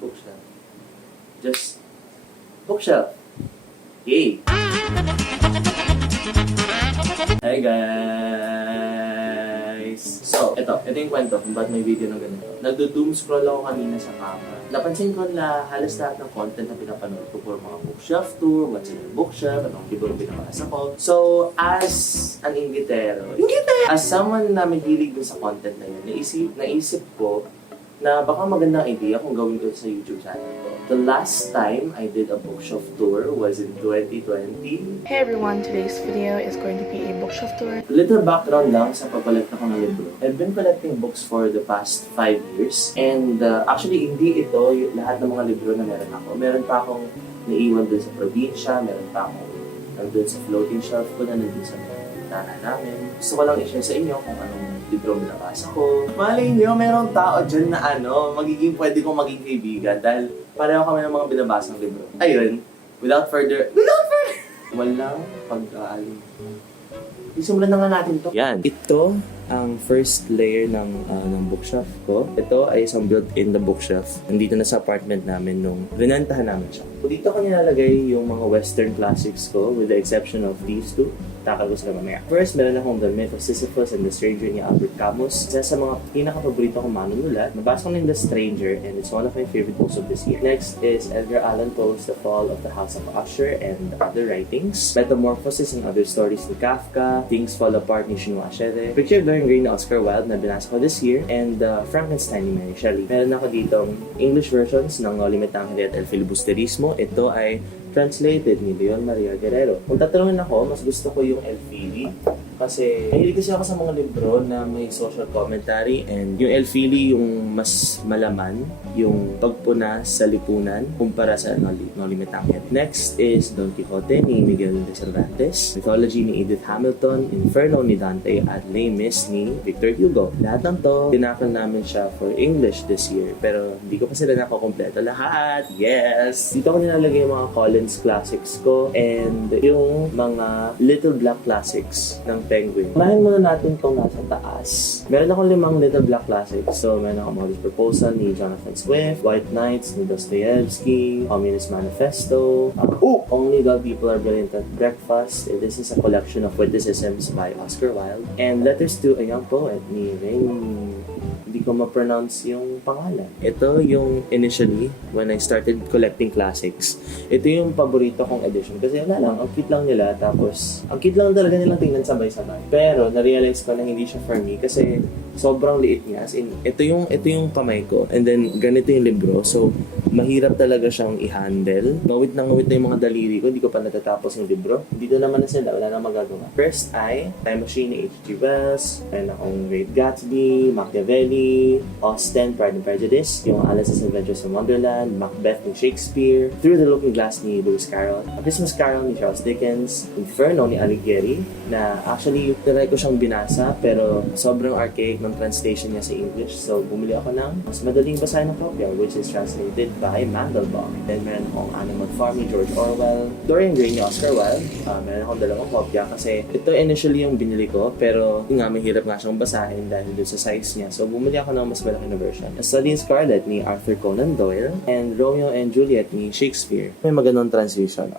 Bookshelf. Just bookshelf. Yay! Hi guys! So, ito yung kwento kung ba't may video na ganito. Nagdo-doom scroll ako kanina sa camera. Napansin ko na halos lahat ng content na pinapanood ko for mga bookshelf tour, what's in the bookshelf, anong libro binabasa ko. So, as an as someone na mahilig dun sa content na yun, naisip ko na baka magandang idea kung gawin ko sa YouTube channel ko. The last time I did a bookshelf tour was in 2020. Hey everyone, today's video is going to be a bookshelf tour. Little background lang sa pag-collect ako ng libro. I've been collecting books for the past 5 years. And actually, hindi ito yung lahat ng mga libro na meron ako. Meron pa akong naiwan dun sa probinsya, meron pa akong nandun sa floating shelf ko na nandun sa tana namin. Gusto ko lang i-share sa inyo kung anong libro binabasa ko. Malay nyo, merong tao dyan na pwede kong maging kaibigan dahil pareho kami ng mga binabasang libro. Ayun, without further, walang pag-aalim. Isimulan na nga natin to. Yan. Ito ang first layer ng bookshelf ko. Ito ay isang built-in na bookshelf. Nandito na sa apartment namin nung rinantahan namin siya. Dito ko nilalagay yung mga western classics ko with the exception of these two. Takal ko sila mamaya. First, meron akong The Myth of Sisyphus and the Stranger ni Albert Camus. Isa sa mga pinaka-paborito kong manunulat. Nabasa ko na yung The Stranger and it's one of my favorite books of this year. Next is Edgar Allan Poe's The Fall of the House of Usher and Other Writings. Metamorphosis and Other Stories ni Kafka. Things Fall Apart ni Chinua Achebe. Picture of Dorian Gray ni Oscar Wilde na binasa ko this year. And Frankenstein ni Mary Shelley. Meron ako ditong English versions ng Noli Me Tangere at El Filibusterismo. Ito ay translated ni Leon Maria Guerrero. Kung tatanungin ako, mas gusto ko yung El Fili. Kasi mahilig kasi ako sa mga libro na may social commentary and yung El Fili yung mas malaman, yung pagpuna sa lipunan kumpara sa Noli Me Tangere. Next is Don Quixote ni Miguel de Cervantes, Mythology ni Edith Hamilton, Inferno ni Dante at Les Mis ni Victor Hugo. Lahat ng to, tinakal namin siya for English this year pero hindi ko pa sila nakokompleto lahat. Yes! Dito ko nilalagay yung mga Collins classics ko and yung mga Little Black classics ng Penguin. Unahin muna natin itong nasa taas. Meron akong 5 Little Black classics. So, meron akong Mother's Proposal ni Jonathan Swift, White Nights ni Dostoevsky, Communist Manifesto, Only Dull People Are Brilliant at Breakfast. This is a collection of witticisms by Oscar Wilde. And Letters to a Young Poet ni Rainy. Hindi ko ma-pronounce yung pangalan. Ito yung initially, when I started collecting classics, ito yung paborito kong edition. Kasi wala lang, ang cute lang nila. Tapos, ang cute lang talaga nilang tingnan sabay-sabay. Pero, na-realize ko na hindi siya for me kasi sobrang liit niya. As in, ito yung kamay ko. And then, ganito yung libro. So, mahirap talaga siyang i-handle. Ngawit na yung mga daliri ko. Hindi ko pa natatapos yung libro. Dito naman na sila. Wala nang magagawa. First ay Time Machine ni H.G. Wells. Meron akong Great Gatsby, Machiavelli, Austen, Pride and Prejudice, yung Alice's Adventures in Wonderland, Macbeth ni Shakespeare, Through the Looking Glass ni Lewis Carroll, A Christmas Carol ni Charles Dickens, Inferno ni Alighieri, na actually try ko siyang binasa pero sobrang archaic ng translation niya sa English. So, bumili ako ng mas madaling basahin ng kopya which is translated by Mandelbaum. Then, meron akong Animal Farm ni George Orwell, Dorian Gray ni Oscar Wilde. Meron akong 2 kopya kasi ito initially yung binili ko pero yun nga, mahirap nga siyang basahin dahil dun sa size niya. So, bumili ako ng mas malaki na version. A Study in Scarlet ni Arthur Conan Doyle and Romeo and Juliet ni Shakespeare. May magandang translation.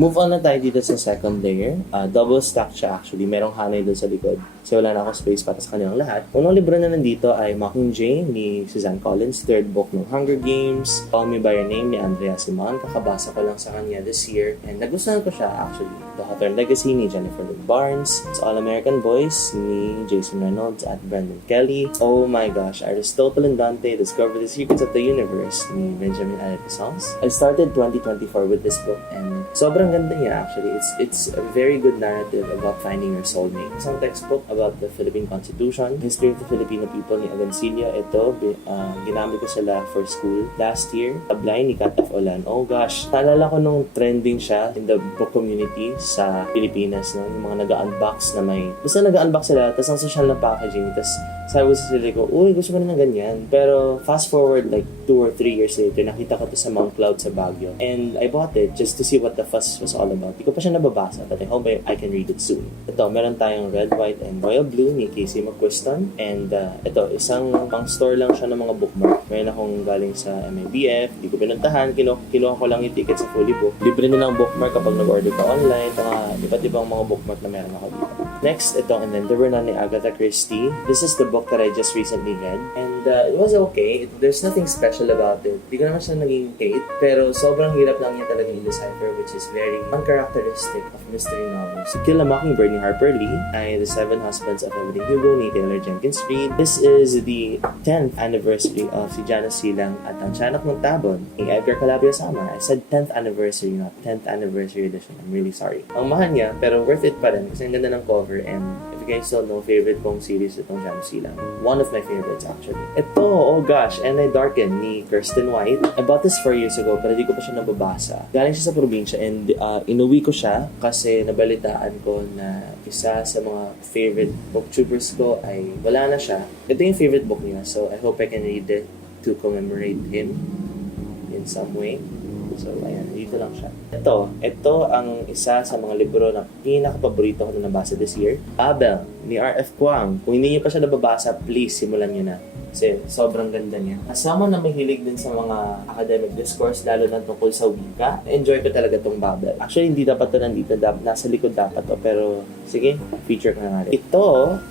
Move on na tayo dito sa second layer. Double stack siya actually. Merong hanay doon sa likod. Kasi wala na akong space para sa kanilang lahat. Unang libro na nandito ay Mockingjay ni Suzanne Collins, third book ng Hunger Games. Call Me By Your Name ni Andrea Simon. Kakabasa ko lang sa kanya this year. And nagustuhan ko siya actually. The Hawthorne Legacy ni Jennifer Lynn Barnes. It's All American Boys ni Jason Reynolds at Brendan Kelly. Oh my gosh, Aristotle and Dante Discover the Secrets of the Universe ni Benjamin Alexis. I started 2024 with this book and sobrang ganda niya actually. It's a very good narrative about finding your soulmate. Isang textbook about the Philippine Constitution, history of the Filipino people ni Agancilla. Ito, ginamit ko sila for school last year. Tablay ni Kat F. Olan. Oh gosh, naalala ko nung trending siya in the book community sa Pilipinas, no? Yung mga nag-unbox na basta nag-unbox sila, tapos ang social na packaging, tapos sabi ko sa sarili ko, uy, gusto ko na ng ganyan. Pero fast forward like 2 or 3 years later, nakita ko to sa Mount Cloud sa Baguio. And I bought it just to see what the fuss series was all about. Di ko pa siya nababasa, but I hope I can read it soon. Ito, meron tayong Red, White, and Royal Blue ni Casey McQuiston. And ito, isang pang store lang siya ng mga bookmark. Meron akong galing sa MIBF, di ko pinuntahan, kinuha ko lang yung ticket sa Fully Book. Libre nilang bookmark kapag nag-order ka online, mga iba't ibang mga bookmark na meron ako dito. Next, ito, And Then There Were None ni Agatha Christie. This is the book that I just recently read. And it was okay. There's nothing special about it. Di ko naman siya naging hate, pero sobrang hirap lang niya talaga i-decipher, which is very uncharacteristic of mystery novels. To Kill a Mockingbird ni Harper Lee ay The Seven Husbands of Evelyn Hugo ni Taylor Jenkins Reid. This is the 10th anniversary of si Janice Silang at ang Tiyanak ng Tabon ni Edgar Calabria Samar. I said 10th anniversary, not 10th anniversary edition. I'm really sorry. Ang mahal niya, pero worth it pa rin kasi ang ganda ng cover. And if you guys don't know, favorite kong series itong Janice Silang. One of my favorites actually. Ito, oh gosh, And I Darken ni Kirsten White. I bought this 4 years ago pero di ko pa siya nababasa. Galing siya sa probinsya and inuwi ko siya kasi nabalitaan ko na isa sa mga favorite booktubers ko ay wala na siya. Ito yung favorite book niya, so I hope I can read it to commemorate him in some way. So, ayan, dito lang siya. Ito ang isa sa mga libro na pinaka-paborito ko na nabasa this year. Babel, ni R.F. Kuang. Kung hindi niyo pa siya nababasa, please, simulan niyo na. Kasi sobrang ganda niya. Kasama na mahilig din sa mga academic discourse, lalo na tungkol sa wika. Enjoy ko talaga tong Babel. Actually, hindi dapat to nandito. Nasa likod dapat to. Pero, sige, feature ko na nga rin. Ito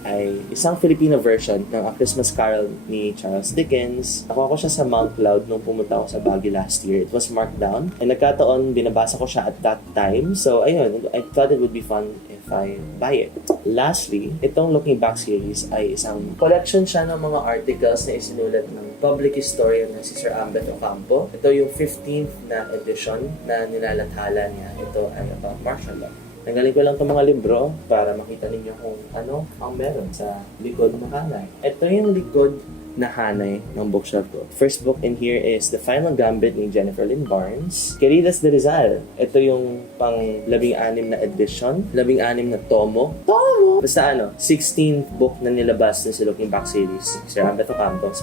ay isang Filipino version ng A Christmas Carol ni Charles Dickens. Nakuha ko siya sa Mount Cloud nung pumunta ako sa Baguio last year. It was marked down. And nagkataon, binabasa ko siya at that time. So, ayun, I thought it would be fun if I buy it. Lastly, itong Looking Back series ay isang collection siya ng mga articles na isinulat ng public historian na si Sir Ambeth Ocampo. Ito yung 15th na edition na nilalathala niya. Ito ay about martial law. Nanggaling ko lang itong mga libro para makita ninyo kung ano ang meron sa likod ng hanay. Ito yung likod na hanay ng bookshelf ko. First book in here is The Final Gambit ni Jennifer Lynn Barnes. Queridas de Rizal. Ito yung pang 16 na edition. 16 na tomo. Basta 16th book na nilabas din sa Looking Back series. Sir Ambeth Ocampo as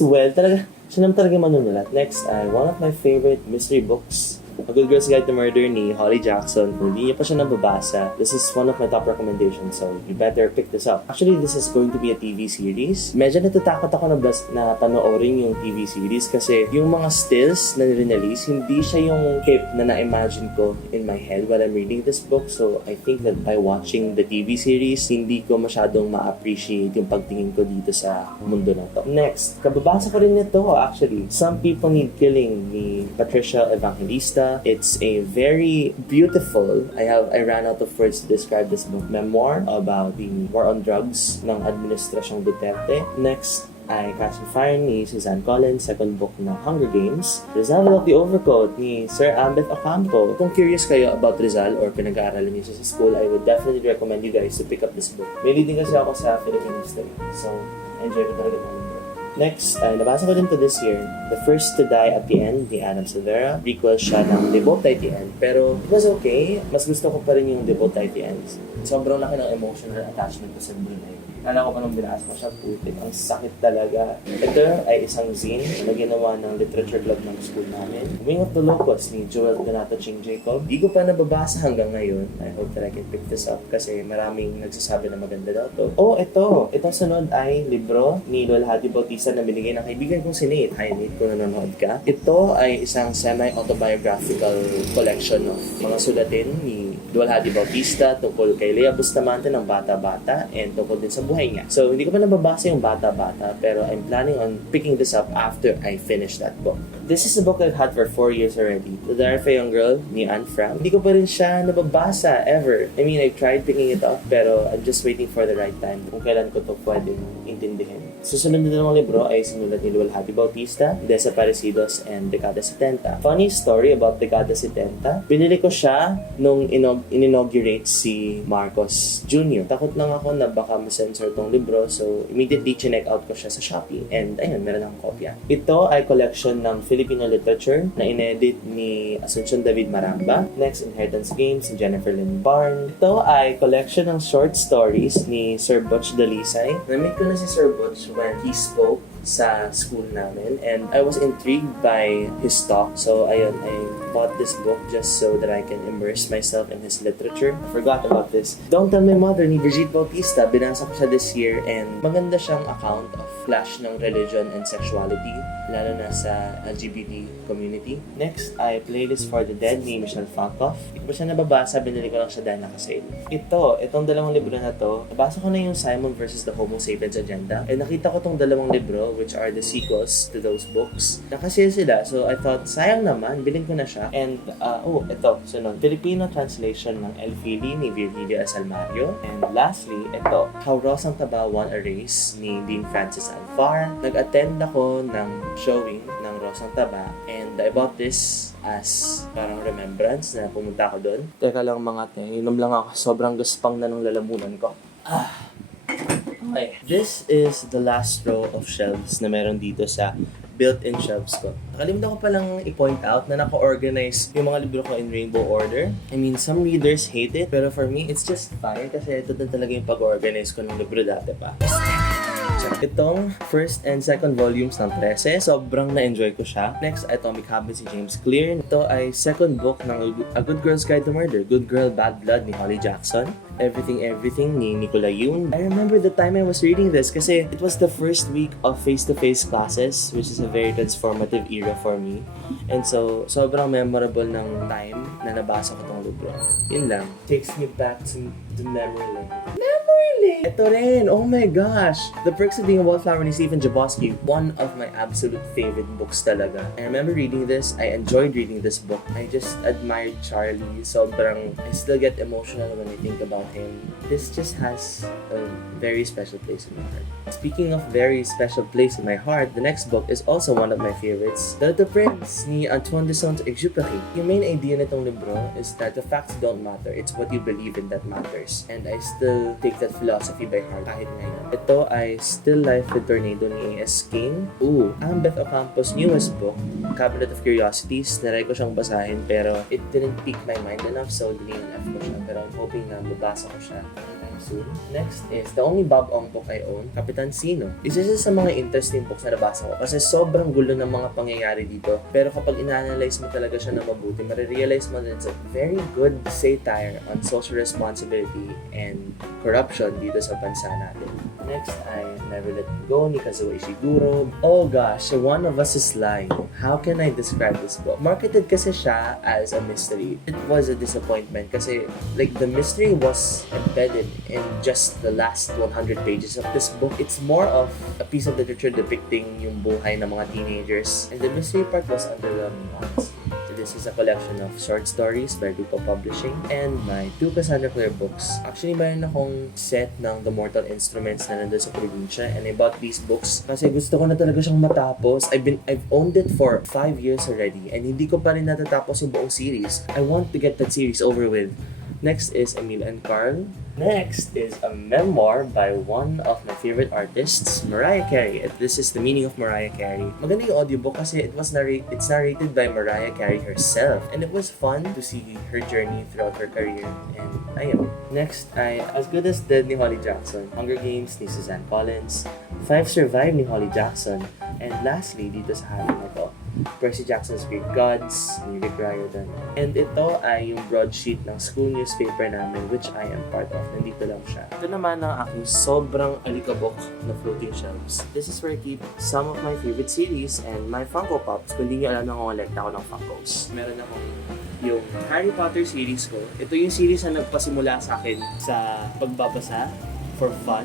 well. Talaga, siya naman talaga manunulat. Next, one of my favorite mystery books. A Good Girl's Guide to Murder ni Holly Jackson. Kung hindi niyo pa siya nababasa, this is one of my top recommendations, so you better pick this up. Actually, this is going to be a TV series. Medyo natatakot ako na panoorin yung TV series kasi yung mga stills na nirelease, hindi siya yung clip na na-imagine ko in my head while I'm reading this book. So, I think that by watching the TV series, hindi ko masyadong ma-appreciate yung pagtingin ko dito sa mundo na to. Next, kababasa ko rin nito actually. Some People Need Killing ni Patricia Evangelista. It's a very beautiful, I ran out of words to describe this book, memoir about the war on drugs ng Administrasyong Duterte. Next ay Catch and Fire ni Suzanne Collins, second book ng Hunger Games. Rizal of the Overcoat ni Sir Ambeth Ocampo. Kung curious kayo about Rizal or pinag-aaralan niyo sa school, I would definitely recommend you guys to pick up this book. May leading kasi ako sa Philippine history, so enjoy ko talaga itong libro. Next, nabasa ko din to this year, The First to Die at the End ni Adam Silvera. Prequel siya ng Devote at the End. Pero it was okay. Mas gusto ko pa rin yung Devote at the End. Sobrang laki ng emotional attachment ko sa libro na yun. Kala ko pa nung binasa ko siya, putik. Ang sakit talaga. Ito ay isang zine na ginawa ng literature club ng school namin. Wing of the Locust ni Joel Donato Ching Jacob. Di ko pa nababasa hanggang ngayon. I hope that I can pick this up kasi maraming nagsasabi na maganda daw to. Oh, ito. Itong sunod ay libro ni Lola Hattie Bautista na binigay ng kaibigan kong si Nate. Hi Nate, kung nanonood ka. Ito ay isang semi-autobiographical collection of mga sulatin ni Lola Hattie Bautista tungkol kay Lea Bustamante ng bata-bata and tungkol din sa buhay niya. So, hindi ko pa nababasa yung bata-bata pero I'm planning on picking this up after I finish that book. This is a book I've had for 4 years already. The Diary of a Young Girl ni Anne Frank. Hindi ko pa rin siya nababasa ever. I mean, I tried picking it up pero I'm just waiting for the right time kung kailan ko to pwedeng intindihin. Susunod na ng libro ay sinulat ni Luel Hattie Bautista, Desaparecidos and Dekada 70. Funny story about Dekada 70. Binili ko siya nung in-inaugurate si Marcos Jr. Takot lang ako na baka ma-censor tong libro, so immediately chinek out ko siya sa Shopee. And ayun, meron akong kopya. Ito ay collection ng Filipino literature na inedit ni Asuncion David Maramba. Next, Inheritance Games ni Jennifer Lynn Barn. Ito ay collection ng short stories ni Sir Butch Dalisay. Na-meet ko na si Sir Butch when he spoke sa school namin, and I was intrigued by his talk. So ayun, I bought this book just so that I can immerse myself in his literature. I forgot about this. Don't Tell My Mother ni Brigitte Bautista. Binasa ko siya this year, and maganda siyang account of clash ng religion and sexuality, lalo na sa LGBT community. Next ay Playlist for the Dead ni Michelle Falkoff. Hindi ko pa siya nababasa, binili ko lang siya dahil nakasale. Itong dalawang libro na to, nabasa ko na yung Simon versus the Homo Sapiens Agenda, and nakita ko tong dalawang libro, which are the sequels to those books. Nakasale sila, so I thought, sayang naman, bilhin ko na siya. And, ito, sunod, Filipino translation ng El Fili ni Virgilio Asalmario. And lastly, ito, How Rosang Taba Won a Race ni Dean Francis Alfar. Nag-attend ako ng showing ng Rosang Taba, and I bought this as parang remembrance na pumunta ako doon. Teka lang mga te, inom lang ako. Sobrang gaspang na ng lalamunan ko. Okay. This is the last row of shelves na meron dito sa built-in shelves ko. Nakalimutan ko palang i-point out na naka-organize yung mga libro ko in rainbow order. I mean, some readers hate it, pero for me, it's just fine kasi ito din talaga yung pag-organize ko ng libro dati pa. Itong first and second volumes ng 13, sobrang na-enjoy ko siya. Next, Atomic Habits si James Clear. Ito ay second book ng A Good Girl's Guide to Murder, Good Girl, Bad Blood ni Holly Jackson. Everything ni Nicola Yoon. I remember the time I was reading this kasi it was the first week of face-to-face classes, which is a very transformative era for me. And so, sobrang memorable ng time na nabasa ko tong libro. Yun lang. Takes me back to memory lane. Memory lane! Ito rin! Oh my gosh! The Perks of Being a Wallflower ni Stephen Chbosky. One of my absolute favorite books talaga. I remember reading this. I enjoyed reading this book. I just admired Charlie. Sobrang, I still get emotional when I think about him. This just has a very special place in my heart. Speaking of very special place in my heart, the next book is also one of my favorites. The Little Prince ni Antoine de Saint-Exupéry. Yung main idea nitong libro is that the facts don't matter. It's what you believe in that matters. And I still take that philosophy by heart kahit ngayon. Ito ay Still Life with Tornado ni A.S. King. Ang Beth Ocampo's newest book, Cabinet of Curiosities. Naray ko siyang basahin pero it didn't pique my mind enough, so DNF ko siya. Pero I'm hoping na mabasa ko siya soon. Next is the only Bob Ong book I own, Kapitan Sino. Isa siya sa mga interesting books na nabasa ko kasi sobrang gulo ng mga pangyayari dito. Pero kapag ina-analyze mo talaga siya na mabuti, marirealize mo that it's a very good satire on social responsibility and corruption dito sa bansa natin. Next ay Never Let Go ni Kazuo Ishiguro. Oh gosh, One of Us is Lying. How can I describe this book? Marketed kasi siya as a mystery. It was a disappointment kasi like the mystery was embedded in just the last 100 pages of this book. It's more of a piece of literature depicting yung buhay ng mga teenagers, and the mystery part was underwhelming, honestly. This is a collection of short stories by Grupo Publishing and my 2 Cassandra Clare books. Actually, mayroon akong set ng The Mortal Instruments na nandun sa probinsya, and I bought these books kasi gusto ko na talaga siyang matapos. I've owned it for 5 years already, and hindi ko pa rin natatapos yung buong series. I want to get that series over with. Next is Emile and Carl. Next is a memoir by one of my favorite artists, Mariah Carey. This is The Meaning of Mariah Carey. Maganda yung audiobook kasi it's narrated by Mariah Carey herself. And it was fun to see her journey throughout her career. And ayun. Next ay As Good as Dead ni Holly Jackson. Hunger Games ni Suzanne Collins. 5 Survive ni Holly Jackson. And lastly, dito sa halo na to, Percy Jackson's Greek Gods ni Rick Riordan. And ito ay yung broadsheet ng school newspaper namin, which I am part of. Nandito lang siya. Ito naman ang aking sobrang alikabok na floating shelves. This is where I keep some of my favorite series and my Funko Pops. Kung hindi nyo alam na kolekta ko ng Funkos. Meron akong yung Harry Potter series ko. Ito yung series na nagpasimula sa akin sa pagbabasa for fun.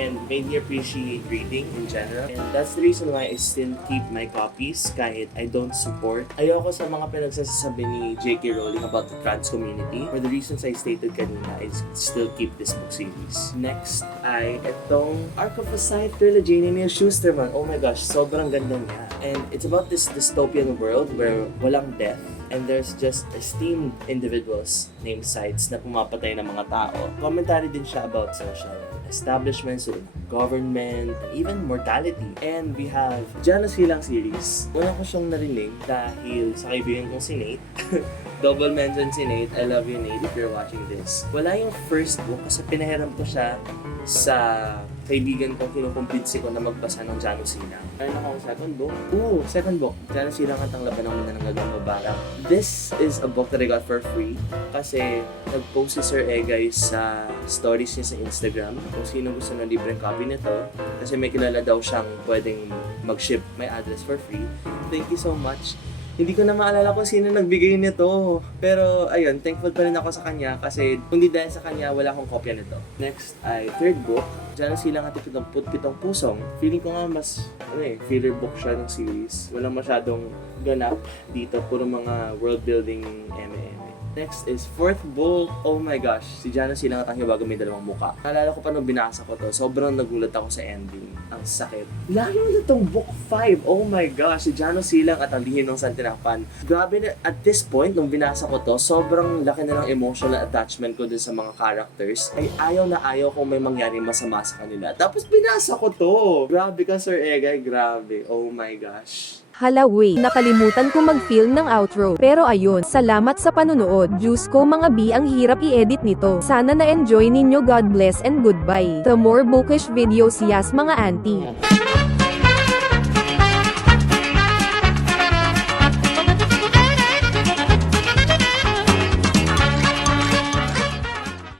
and made me appreciate reading in general. And that's the reason why I still keep my copies kahit I don't support. Ayoko sa mga pinagsasabi ni J.K. Rowling about the trans community. For the reasons I stated kanina, I still keep this book series. Next ay itong Arc of a Scythe trilogy ni Neil Shusterman. Oh my gosh, sobrang ganda niya. And it's about this dystopian world where walang death and there's just esteemed individuals named Scythes na pumapatay ng mga tao. Commentary din siya about social establishments, government, and even mortality. And we have Janus Hilang series. Una ko siyang narinig dahil sa kaibigan kong si Nate. Double mention si Nate. I love you, Nate, if you're watching this. Wala yung first book kasi pinahiram ko siya sa kaibigan ko, kinukumbinsi ko na magbasa ng Janus Hilang. Meron akong second book. Second book. Janus Hilang at ang laban ng mga nanggagamba barak. This is a book that I got for free kasi nag-post si Sir Egay sa stories niya sa Instagram kung sino gusto ng libreng copy nito kasi may kilala daw siyang pwedeng mag-ship my address for free. Thank you so much. Hindi ko na maalala kung sino nagbigay nito. Pero ayun, thankful pa rin ako sa kanya kasi kung di dahil sa kanya, wala akong kopya nito. Next ay third book, Janus Hilang at 77 Pusong. Feeling ko nga mas filler book siya ng series. Walang masyadong ganap dito, puro mga world building M&M. Next is fourth book. Oh my gosh, si Janus Hilang at ang Hiwaga May Dalawang Muka. Naalala ko pa nung binasa ko to, sobrang nagulat ako sa ending. Ang sakit. Lalo na itong book 5. Oh my gosh, si Janus Hilang at ang Lihim ng Santinapan. Grabe na, at this point, nung binasa ko to, sobrang laki na ng emotional attachment ko dun sa mga characters. Ay ayaw na ayaw kung may mangyari masama sa kanila. Tapos binasa ko to. Grabe ka, Sir Egay. Grabe. Oh my gosh. Hala wait, nakalimutan ko mag-film ng outro. Pero ayun, salamat sa panunood. Diyos ko mga B, ang hirap i-edit nito. Sana na-enjoy ninyo. God bless and goodbye. The more bookish videos, yes mga auntie.